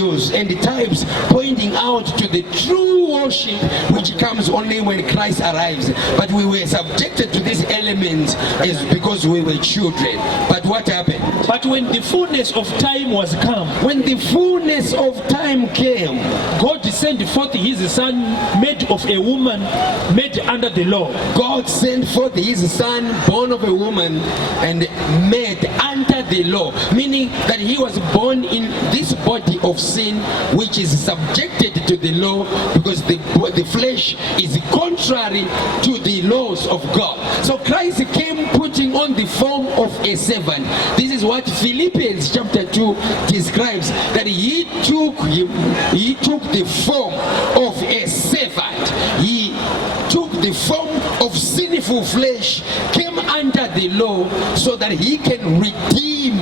shadows and types pointing out to the true worship which comes only when Christ arrives. But we were subjected to these elements is because we were children. But what happened? But when the fullness of time was come, When the fullness of time came, God sent forth his son, made of a woman, made under the law. God sent forth his son, born of a woman and made under the law, meaning that he was born in this body of sin which is subjected to the law, because the flesh is contrary to the laws of God. So Christ came putting on the form of a servant. This is what Philippians chapter 2 describes, that he took the form of a servant. He took the form of sinful flesh, came under the law so that he can redeem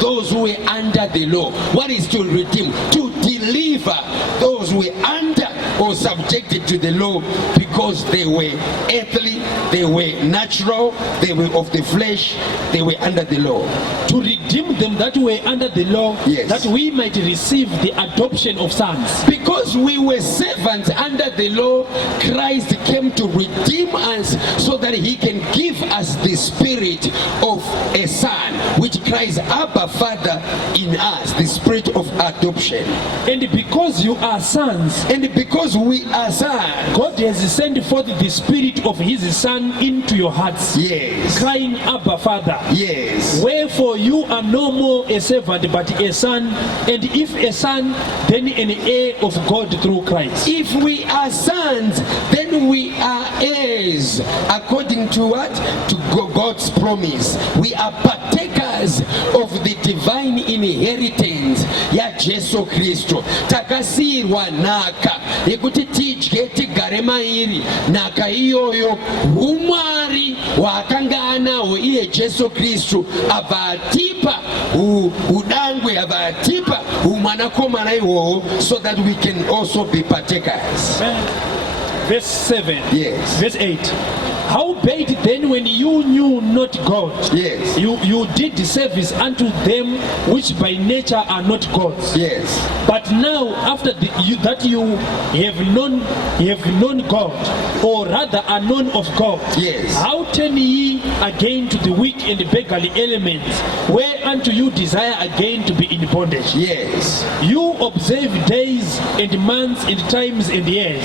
those who were under the law. What is to redeem? To deliver those who were under or subjected to the law, because they were earthly, they were natural, they were of the flesh, they were under the law. To redeem them that were under the law, Yes. that we might receive the adoption of sons. Because we were servants under the law, Christ came to redeem us so that he can give us the spirit of a son, which cries, Abba, Father, in us, the spirit of adoption. And because you are sons, And because we are sons, God has sent forth the spirit of his son into your hearts, yes, crying, Abba, Father. yes, Wherefore you are no more a servant but a son, and if a son, then an heir of God through Christ. if we are sons, then we are heirs, according to what? To God's promise. We are partakers of the divine inheritance ya Jesu Kristo. Takasirwa naka yekuti tidye tigare mairi, naka iyoyo umwari wakanga anawo iye Jesu Kristo abva atipa udangwe, abva atipa umwanakomana iwowo, so that we can also be partakers. Verse 7. Yes. Verse 8. Howbeit then, when you knew not God, Yes. you did service unto them which by nature are not gods. Yes. But now, after that you have known God, or rather are known of God, Yes. how turn ye again to the weak and beggarly elements, whereunto you desire again to be in bondage? Yes. You observe days and months and times and years.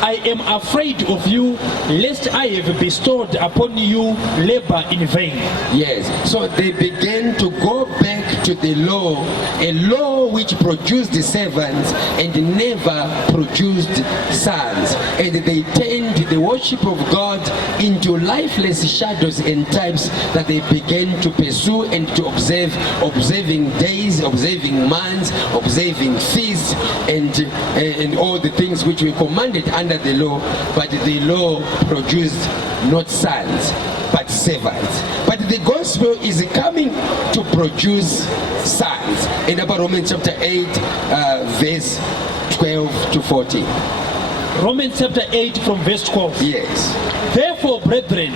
I am afraid of you, lest I have bestowed upon you labor in vain. Yes. So they began to go back to the law, a law which produced servants and never produced sons. And they turned the worship of God into lifeless shadows and types that they began to pursue and to observe, observing days, observing months, observing feasts, and all the things which were commanded under the law. But the law produced not sons, but servants. But the gospel is coming to produce sons. In about Romans chapter 8, verse 12 to 14. Romans chapter 8 from verse 12. Yes. Therefore, brethren,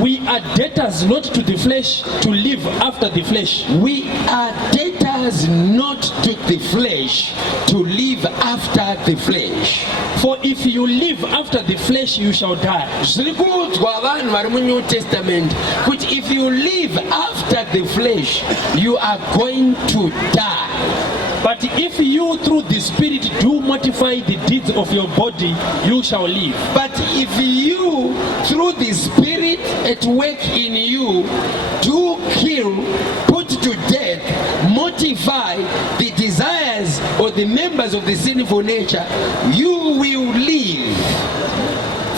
we are debtors not to the flesh to live after the flesh. We are debtors not to the flesh to live after the flesh. For if you live after the flesh, you shall die. Zviri kuudzwa vanhu vari mu New Testament kuti if you live after the flesh, you are going to die. But if you through the Spirit do mortify the deeds of your body, you shall live. But if you, through the Spirit at work in you, do kill, put to death, mortify the desires or the members of the sinful nature, you will live.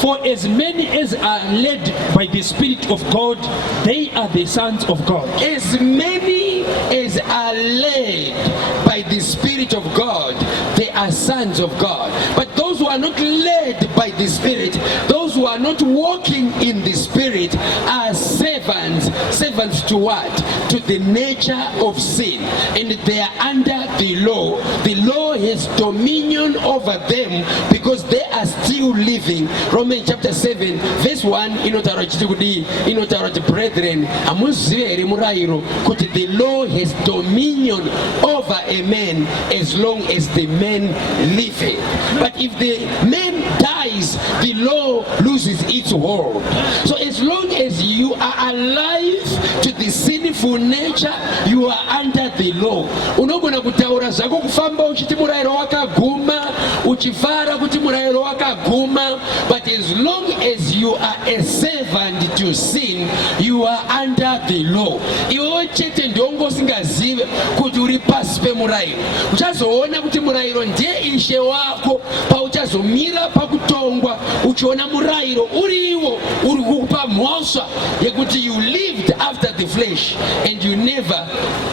For as many as are led by the Spirit of God, they are the sons of God. As many as are led by the Spirit of God, they are sons of God. But those who are not led by the Spirit, those who are not walking in the Spirit, are servants. Servants servants to what? To the nature of sin. And they are under the law. The law has dominion over them because they are still living. Romans chapter 7 verse 1 inotaura chiti kudii? Inotaura kuti brethren, hamuzive here murayiro kuti the law has dominion over a man as long as the man liveth. But if the man dies, the law loses its hold. So as long as you are alive to the sinful nature, you are under the law. Unogona kutaura zvako kufamba uchiti murayiro wakaguma, uchifara kuti murayiro wakaguma, but as long as you are a servant to sin, you are under the law. Iwe chete ndongo usingazive kuti uri pasi pemurayiro. Uchazoona kuti murayiro ndiye ishe wako pauchazomira pakutongwa uchiona murayiro uriwo uri kukupa mhosva yekuti you lived after the flesh and you never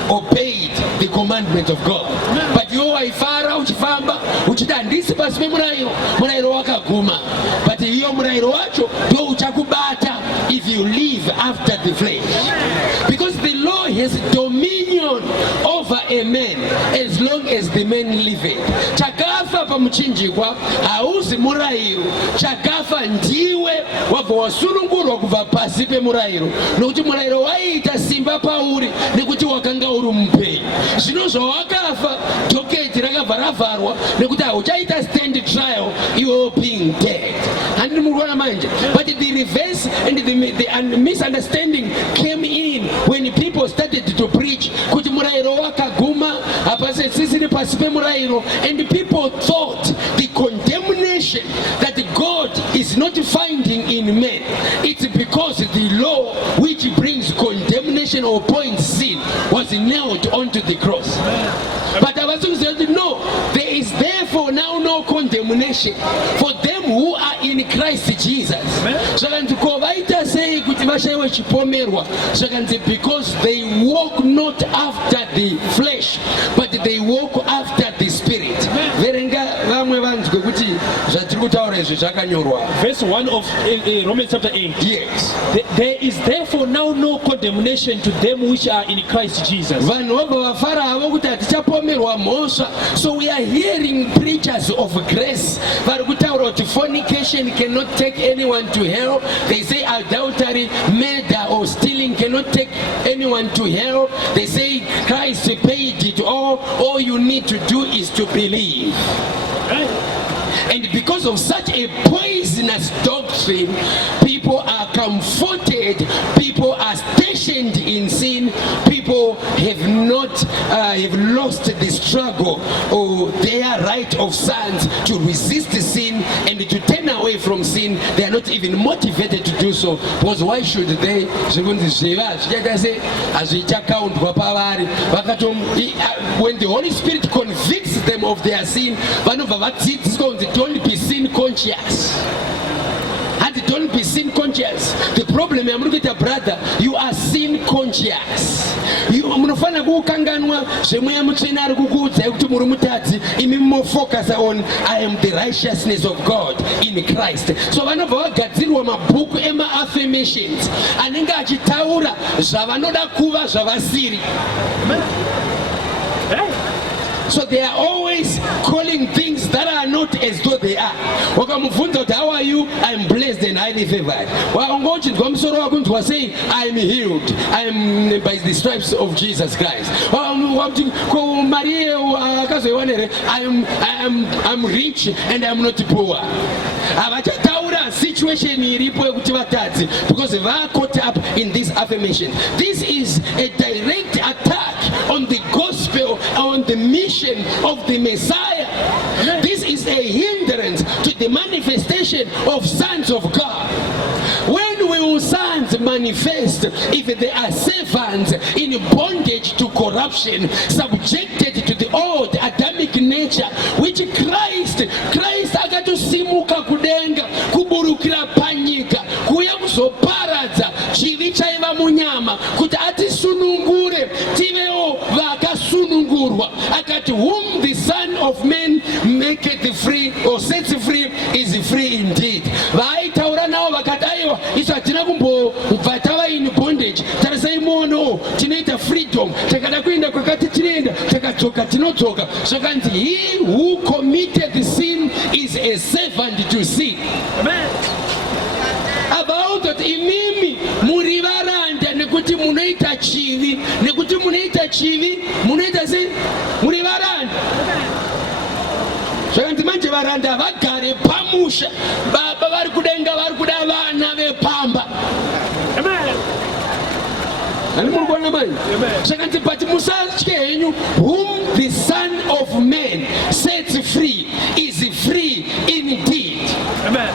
obeyed the commandment of God. But iwe waifara uchifamba uchiti handisi pasi pemurayiro, murayiro wakaguma, but iyo murayiro wacho ndo uchakubata if you live after the flesh, because the law has dominion over a man as long as the man liveth. Chakafa pamuchinjikwa hauzi murayiro, chakafa ndiwe wabva wasunungurwa kubva pasi pemurayiro, nokuti murayiro waiita simba pauri nekuti wakanga uri mupenyu. Zvino zvawakafa dhoketi rakabva ravharwa nekuti hauchaita stand trial, you being dead. Handini murikuona manje? But the reverse and the misunderstanding came in when people started to preach kuti murayiro wakaguma, hapasi sisiri pasi pemurayiro, and people thought the condemnation that God is not finding in men, it's because the law which brings condemnation or points sin was nailed onto the cross. But I was saying, no, there is therefore now no condemnation for them who are in Christ Jesus. Because they walk not after the flesh, but they walk after the spirit. Verse 1 of Romans chapter 8. Yes. There is therefore now no condemnation to them which are in Christ Jesus. So we are hearing preachers of grace. Fornication cannot take anyone to hell. They say adultery, murder or stealing cannot take anyone to hell. They say Christ paid it all. All you need to do is to believe. And because of such a poisonous doctrine, people are comforted, people are stationed in sin, people have not have lost the struggle or their right of sons to resist sin and to turn away from sin. They are not even motivated to do so, because why should they? When the Holy Spirit convicts them of their sin, don't be sin conscious. And don't be sin conscious. The problem is, look at your brother, you are sin conscious. You munofana kukanganwa zvemweya mutsvene ari kukuudzai kuti muri mutadzi, imi focus on I am the righteousness of God in Christ. So vanobva vagadzirwa mabhuku ema-affirmations anenge achitaura zvavanoda kuva zvavasiri. So they are always calling things that are not as though they are. How are you? I am blessed and highly favored. Say, I am healed. I am by the stripes of Jesus Christ. I am rich and I am not poor. Situation because they are caught up in this affirmation. This is a direct attack on the gospel, on the mission of the Messiah. This is a hindrance to the manifestation of sons of God. When will sons manifest if they are servants in bondage to corruption, subjected to the old Adamic nature, which Christ akatosimuka kudenga, kuburukira panyika, kuya kuzoparadza chivi chaiva munyama, kuti atisunungure tivewo vakasunungurwa. Akati whom the Son of Man maketh free or sets free is free indeed. Vaitaura navo vakati aiwa isu hatina kumbobva tava in bondage, tarisai tikadzoka tinodzoka. Zvakanzi he who committed the sin is a servant to sin. Amen. About that imimi muri varanda nekuti munoita chivi, nekuti munoita chivi munoita sei? Muri varanda. Zvakanzi manje varanda vagare pamusha, baba vari kudenga vari kuda vana vepamba. Amen. And zvakanzi but musatye henyu, whom the Son of Man sets free is free indeed. Amen.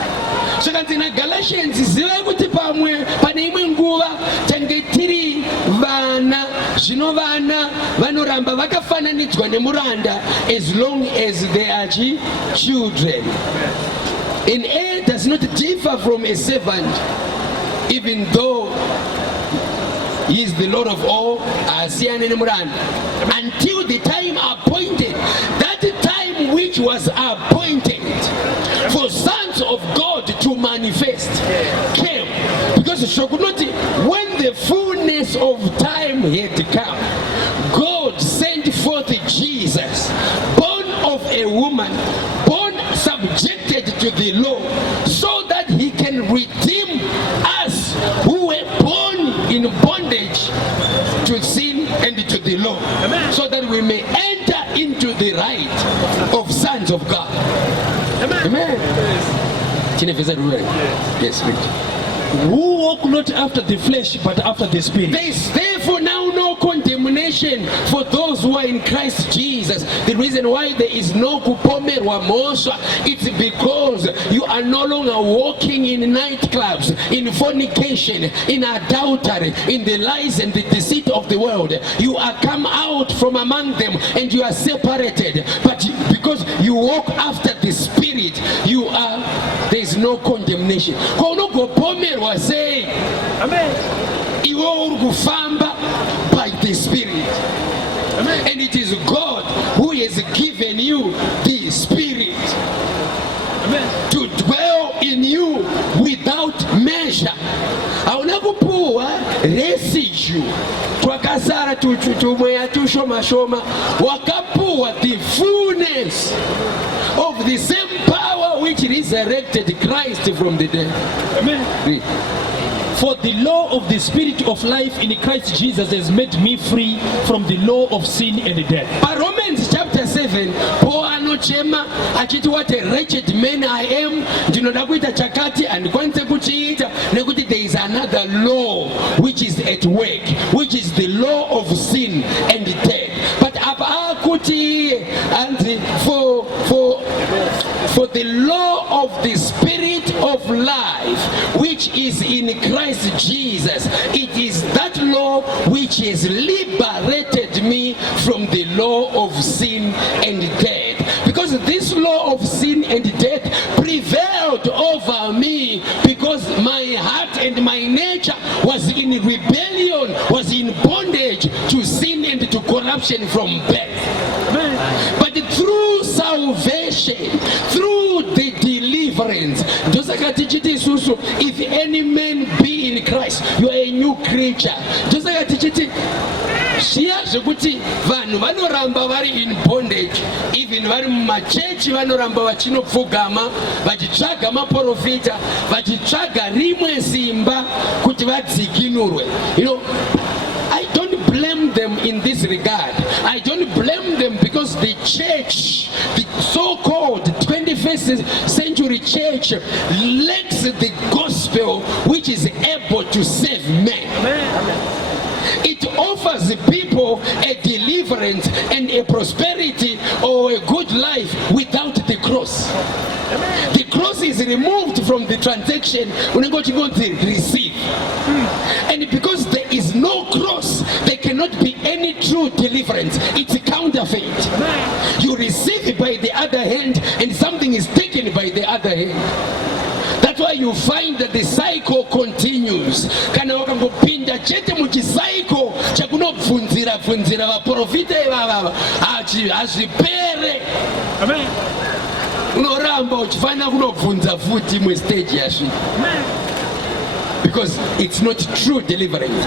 Zvakanzi naGalatians zivai kuti pamwe pane imwe nguva tange tiri vana, zvino vana vanoramba vakafananidzwa nemuranda as long as they are children. An heir does not differ from a servant, even though he is the Lord of all, asiyane nemuranda, until the time appointed. That time which was appointed for sons of God to manifest came. Because when the fullness of time had come, God sent forth Jesus, born of a woman, born subjected to the law, so that he can redeem us who were born in bondage to sin and to the law. Amen. So that we may enter into the right of sons of God. Amen. Amen. Yes, read. Who walk not after the flesh but after the spirit. There is therefore now no condemnation for those who are in Christ Jesus. The reason why there is no kupomerwa moswa, it's because you are no longer walking in nightclubs, in fornication, in adultery, in the lies and the deceit of the world. You are come out from among them and you are separated. But because you walk after the spirit, there is no condemnation. Say, Amen. you are kufamba by the spirit. Amen. And it is God who has given you the spirit. Amen. To dwell in you without measure. Hauna kupuwa residue twakasara tumweya tushoma wakapuwa the fullness of the same power which resurrected Christ from the dead. Amen. Read. For the law of the spirit of life in Christ Jesus has made me free from the law of sin and death. Romans chapter 7, Paul anochema achiti what a wretched man I am, ndinoda kuita chakati andikwanise kuchiita nekuti there is another law which is at work, which is the law of sin and death. But apa akuti and for the law of the spirit of life which is in Christ Jesus, it is that law which has liberated me from the law of sin and death. Because this law of sin and death prevailed over me because my heart and my nature was in rebellion, was in bondage to sin and to corruption from birth. Amen. But through salvation, through the deliverance, if any man be in Christ, you are a new creature. Zviya zvekuti vanhu vanoramba vari in bondage, even vari mumachechi vanoramba vachinopfugama vachitsvaga maprofita vachitsvaga rimwe simba kuti vadzikinurwe. I don't blame them in this regard. I don't blame them because the church, the so-called 21st century church, lacks the gospel which is able to save men. Amen. It offers the people a deliverance and a prosperity or a good life without the cross. Amen. The cross is removed from the transaction when you go to receive. And because there is no cross, there cannot be any true deliverance. It's a counterfeit. Amen. You receive it by the other hand and something is taken by the other hand. That's why you find that the cycle continues. Kana wakangopinda chete muchicycle chakunobvunzira vaprofita ivava hazvipere. Amen. Unoramba uchifanira kunobvunza futi imwe stage yasvika. Amen. because it's not true deliverance.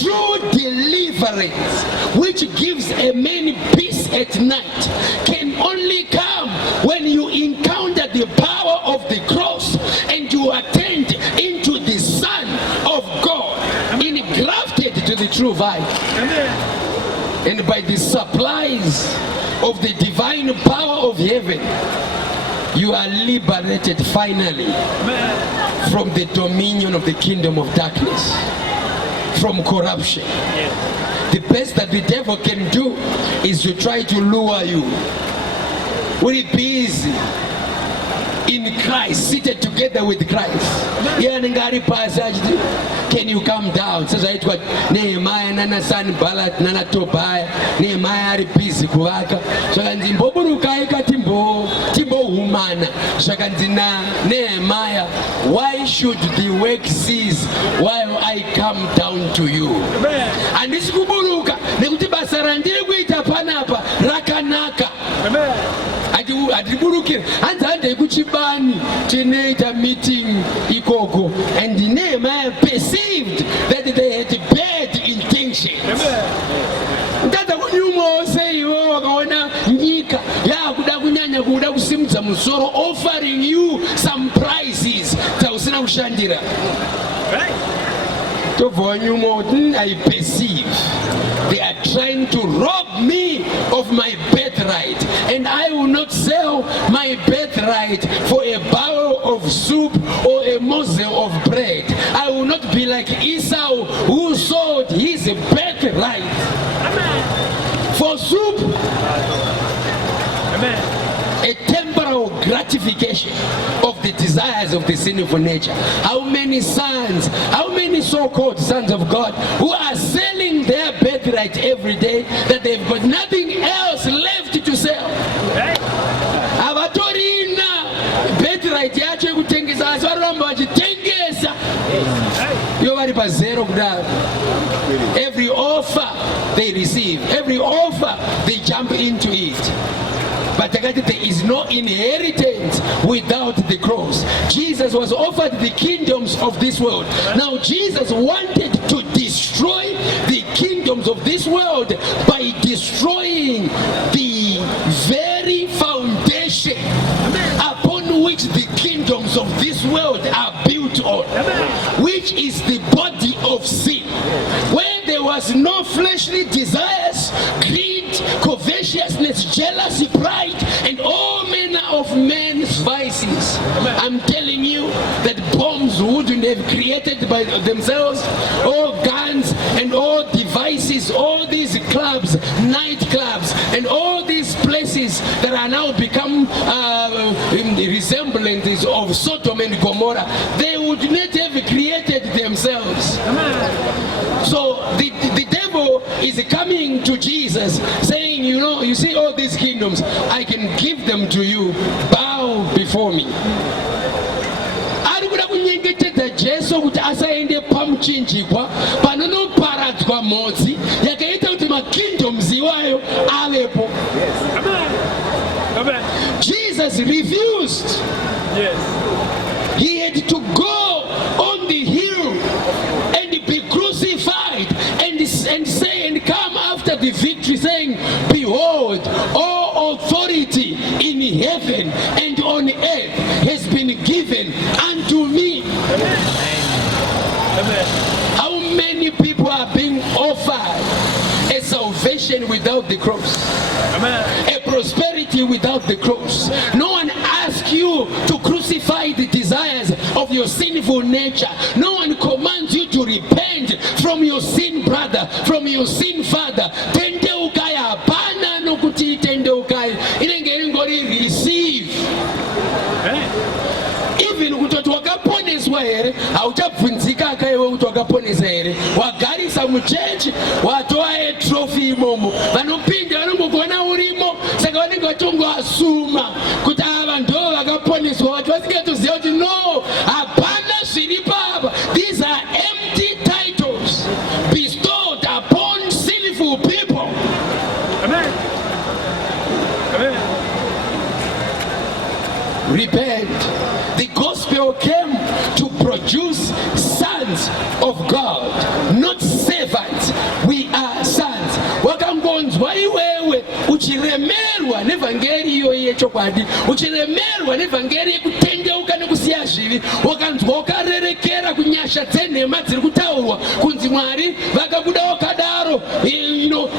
True deliverance, which gives a man peace at night, can only come when you encounter the power of the cross and you attend into the Son of God, engrafted to the true vine. And by the supplies of the divine power of heaven, you are liberated finally from the dominion of the kingdom of darkness, from corruption. The best that the devil can do is to try to lure you. We're busy in Christ, seated together with Christ. Can you come down? Sazaitwa Nehemiah nana Sanballat nana Tobiah. Nehemiah ari busy kuvaka. Zvakanzi mboburukai katimbo humana. Zvakanzi na Nehemiah, why should the work cease while I come down to you? Handisi kuburuka nekuti basa randiri kuita panapa rakanaka. Atiburukira hanzi handei kuchibani chinoita meeting ikoko, and Nehemiah perceived that they had bad intentions. Ndata kunyuma sei iwe wakaona nyika yakuda kunyanya kuda kusimudza musoro, offering you some prizes dzausina kushandira. I perceive they are trying to rob me of my birthright, and I will not sell my birthright for a bowl of soup or a morsel of bread. I will not be like Esau, who sold his birthright for soup. A temporal gratification of the desires of the sinful nature. How many sons, how many so-called sons of God who are selling their birthright every day that they've got nothing else left to sell? Avatorina birthright yacho yekutengesa asi varamba vachitengesa. Yo vari pazero kudaro. Every offer they receive, every offer they jump into it. But there is no inheritance without the cross. Jesus was offered the kingdoms of this world. Now Jesus wanted to destroy the kingdoms of this world by destroying the very foundation upon which the kingdoms of this world are built on, which is the body of sin. Where there was no fleshly desires, greed, covetousness, jealousy, pride, and all manner of men's vices. I'm telling you that bombs wouldn't have created by themselves, all guns and all devices, all these clubs, nightclubs, and all these places that are now become resemblances of Sodom and Gomorrah. They would not have created themselves. So the devil is coming to Jesus saying, you see all these kingdoms, I can give them to you. Bow before me. Arikuda kunyengetedza Jesu kuti asaende pamuchinjikwa panonoparadzwa mhodzi yakaita kuti makingdoms iwayo avepo. Jesus refused. He had to go on the hill and be crucified and say and come after the victory saying, behold, all authority in heaven and on earth has been given unto me. How many people are being offered a salvation without the cross? A prosperity without the cross. No one asks you to crucify the desires of your sinful nature. No one commands you to repent from your sin brother, from your sin father. Tendeukai hapana nokuti tendeukai. Inenge ingori receive. Even kutoti wakaponeswa here, hauchabvunzika akaiwe kuti wakaponesa here. Wagarisa muchechi, watoa a trophy imomo. Vanopinda vanongogona urimo, saka vanenge vatongoasuma kuti ava ndo vakaponeswa. Vati vasingatoziva kuti no, hapana zviri papa. These are empty titles bestowed upon sinful people. Amen. Amen. Repent. The gospel came to produce sons nevhangeri iyoyi yechokwadi, uchiremerwa nevhangeri yekutendeuka nekusiya zvivi, wakanzwa ukarerekera kunyasha dzenhema dziri kutaurwa kunzi Mwari vakabuda wakadaro,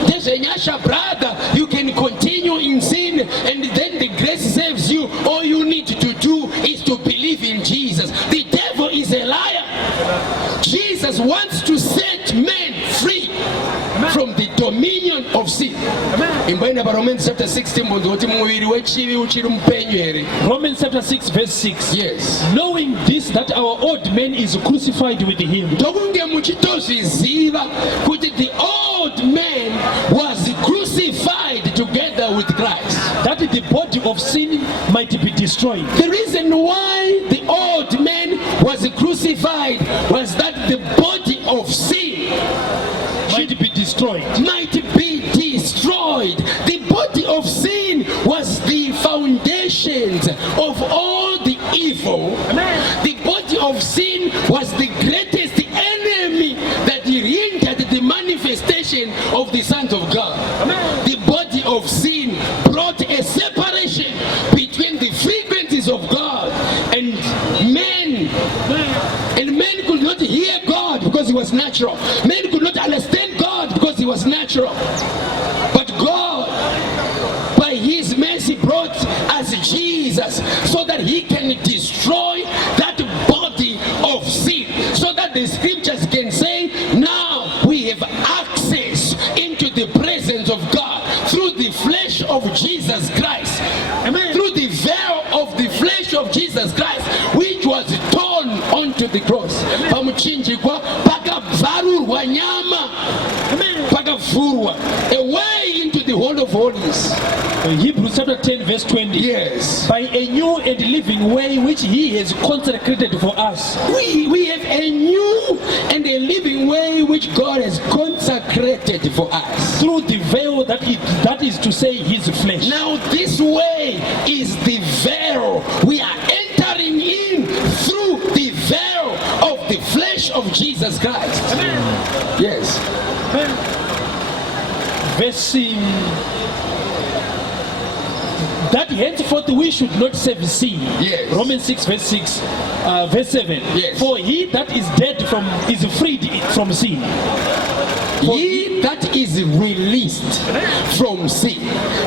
ndezvenyasha brother, you can continue in sin and then the grace saves you. All you need to do is to believe in Jesus. The devil is a liar. Jesus wants to set men free from the dominion of sin. Imboenda pa Romans chapter 16 mbonzoti muviri wechivi uchiri mupenyu here. Romans chapter 6 verse 6. Yes. Knowing this, that our old man is crucified with him. Ndokunge muchitozviziva kuti the old man was crucified together with Christ. That the body of sin might be destroyed. The reason why the old man was crucified was that the body of sin Might be destroyed. might be destroyed. The body of sin was the foundations of all the evil. Amen. The body of sin was the greatest enemy that hindered the manifestation of the sons of God. Amen. The body of sin brought a separation between the frequencies of God and men. And men could not hear God because he was natural. Men could not understand God because he was natural. But God, by his mercy, brought us Jesus so that he can destroy that body of sin. So that the scriptures can say, now we have access into the presence of God through the flesh of Jesus Christ. Amen. Through the veil of the flesh of Jesus Christ, which was torn onto the cross. Pamuchinjikwa pakabvarurwa nyama, pakavhurwa a way into the hall of holies. Hebrews chapter 10 verse 20. Yes. By a new and living way which he has consecrated for us. We have a new and a living way which God has consecrated for us. Through the veil that is to say his flesh. Now this way is the veil. We are entering in through the veil of the flesh of Jesus Christ. Amen. Yes. Verse that henceforth we should not serve sin. Yes. Romans 6 verse 6 verse 7. Yes. For he that is dead is freed from sin. He that is released from sin,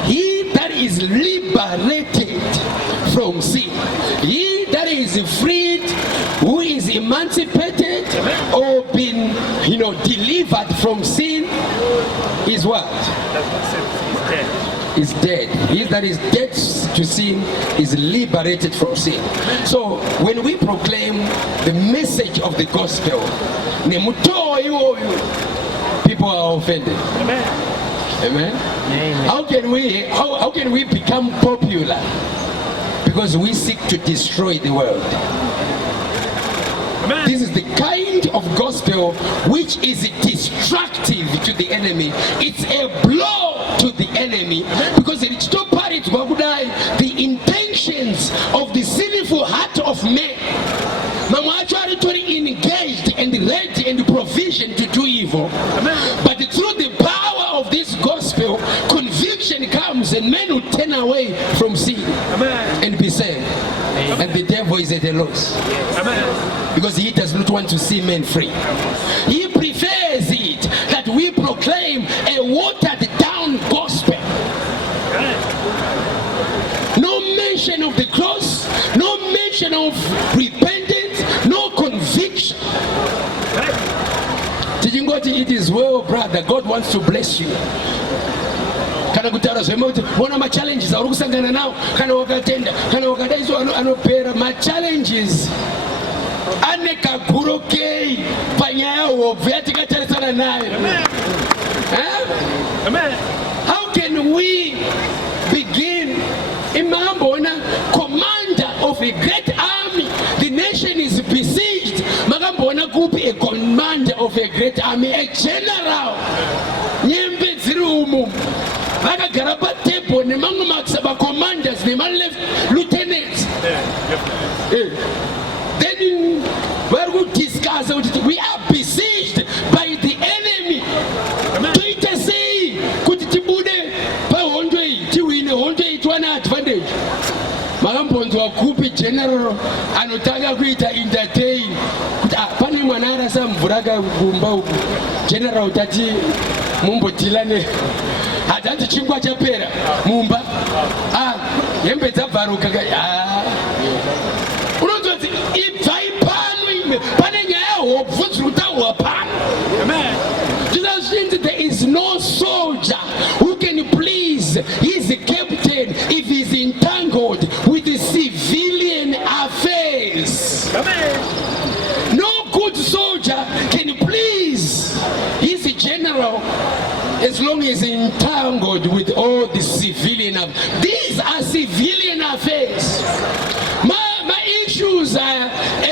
he that is liberated from sin, he that is freed, who is emancipated or been delivered from sin, is what? Is dead. He that is dead to sin is liberated from sin. So when we proclaim the message of the gospel, people are offended. Amen. How can we become popular? Because we seek to destroy the world. This is the kind of gospel which is destructive to the enemy. It's a blow to the enemy because it the intentions of the sinful heart of man. Mamma actually engaged and ready and provision to do evil. But through the power of this gospel, conviction comes and men will turn away from sin and be saved. And the devil is at a loss. Because he does not want to see men free. He prefers it that we proclaim a watered down gospel. No mention of the cross, no mention of repentance, no conviction. It is well, brother. God wants to bless you. Kana kutaura zvemoti vona machallenges auri kusangana nawo kana wakatenda kana wakadaiswa anopera machallenges ane kagurokei panyaya hobvu yatikatarisana nayo. How can we begin? Imambona commander of a great army, the nation is besieged. Magambona kupi a commander of a great army, a general. Nyembe dziri umu vakagara patebho nemamwe maksaba commanders lieutenants. Then vari kudiscuss kuti we are besieged by the enemy. Toita sei kuti tibude pahondo iyi tiwine hondo iyi advantage. Makambonzwa kupi general anotaka kuita entertain kuti pane mwana arasa mvura kumba uku general utati mumbotilane hadzati chingwa chapera mumba hembe dzabvaruka unonzoti ibvai pano imwe pane nyaya hobvu dziri kutaurwa pano. Jesus means there is no soldier who can please his captain if he's entangled with the civilian affairs. No good soldier can please his general as long as he's entangled with all the civilian affairs. These are civilian affairs. My issues are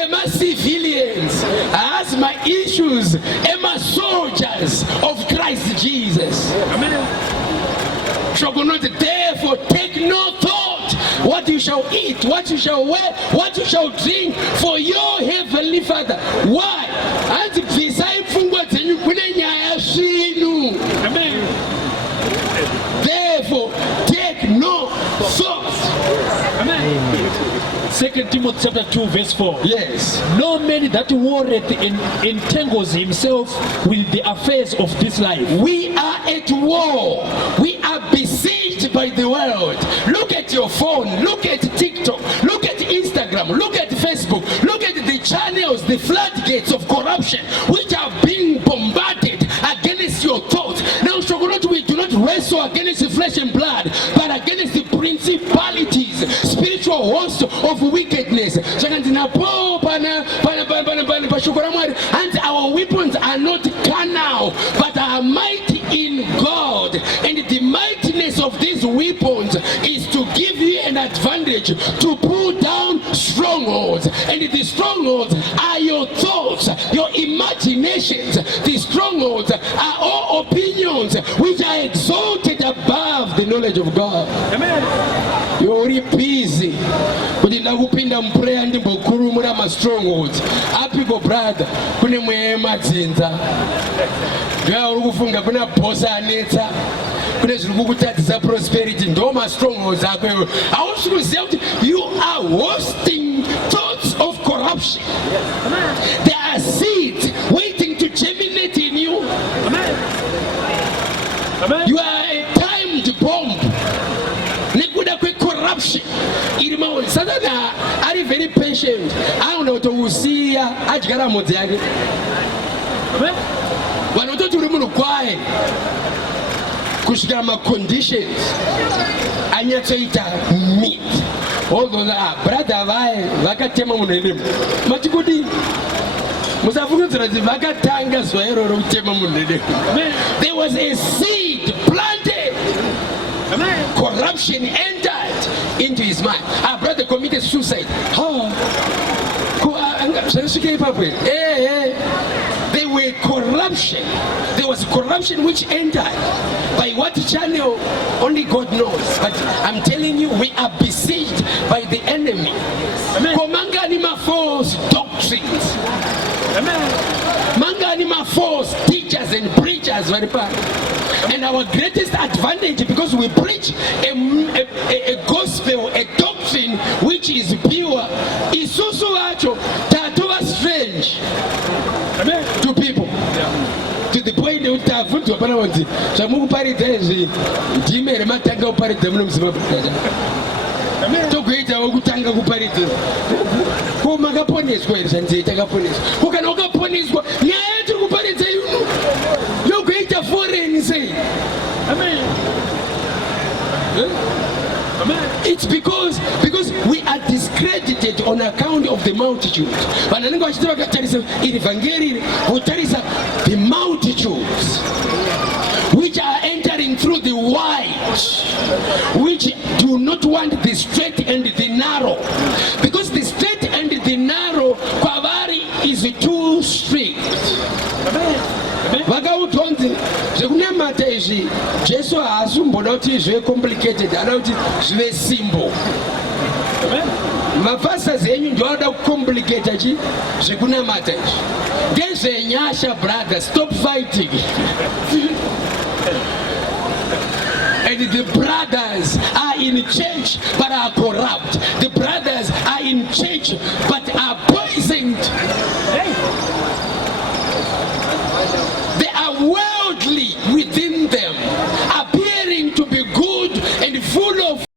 my civilians. As my issues are my soldiers of Christ Jesus. Shall not therefore take no thought what you shall eat, what you shall wear, what you shall drink, for your heavenly Father. Why? Therefore, take no thought. Amen. 2 Timothy chapter 2 verse 4. Yes. No man that warreth entangles himself with the affairs of this life. We are at war. We are besieged by the world. Look at your phone. Look at TikTok. Look at Instagram. Look at Facebook. Look at the channels, the floodgates of corruption which are being bombarded against your thoughts. Now, we do not wrestle against flesh and blood, but against the principalities, spiritual hosts of wickedness. And our weapons are not carnal, but are mighty in God. And the mightiness of these weapons is to give you an advantage to pull down strongholds. And the strongholds are your thoughts, your imaginations. The strongholds are all opinions which are exalted above the knowledge of God. Amen. You're busy. Kuti ndakupinda mprayer ndimbokurumura ma strongholds. Apiko brother, kune mwema dzinza. Ngaa uri kufunga kuna boss anetsa. Kune zviri kukutadzisa prosperity ndo ma strongholds ako. I want you to say you are hosting thoughts of corruption. Amen. There are seeds waiting to germinate in you. Amen. Amen. You are a timed bomb. Nekuda kwe corruption. Irimaoni. Satana are very patient. Aona utomusiya adyara modzi yake. Amen. Vanototi uri munhu kwaye kusvikira ma-conditions anyatsoita meat. Ozoza brother vaye vakatema munhu enemu. Mati kudini? Musafungidzira kuti vakatanga zuva iroro kutema munhu enemu. There was a seed planted. Amen. Corruption entered into his mind. Our brother committed suicide. There were corruption. There was corruption which entered. By what channel? Only God knows. But I'm telling you, we are besieged by the enemy. Mangani false doctrines. Amen. Mangani false teachers and preachers. And our greatest advantage, because we preach a gospel, a doctrine which is pure, is so strange. Amen. To people. Yeah. To the point that tafunzwa pana kuti zvamukuparidza izvi ndime rematanga kuparidza muno muzimbabwe. Togoitawo kutanga kuparidza. Ko makaponeswa here zvanzi takaponeswa. Ko kana ukaponeswa nyaya yatiri kuparidza ino yogoita foreign sei. Amen. Amen. It's because we are discredited on account of the multitude. Vanenge vachiti vakatarisa iri vhangeri votarisa the multitudes which are entering through the wide, which do not want the straight and the narrow, because the straight and the narrow kwavari is too strict. Amen. Vakautonzi zvekunamata izvi Jesu haasumboda kuti zvive complicated, anoda kuti zvive simple. Mapastors enyu ndio anoda kucomplicate zvekunamata izvi. Ndezvenyasha brother, stop fighting. And the brothers are in church but are corrupt. The brothers are in church but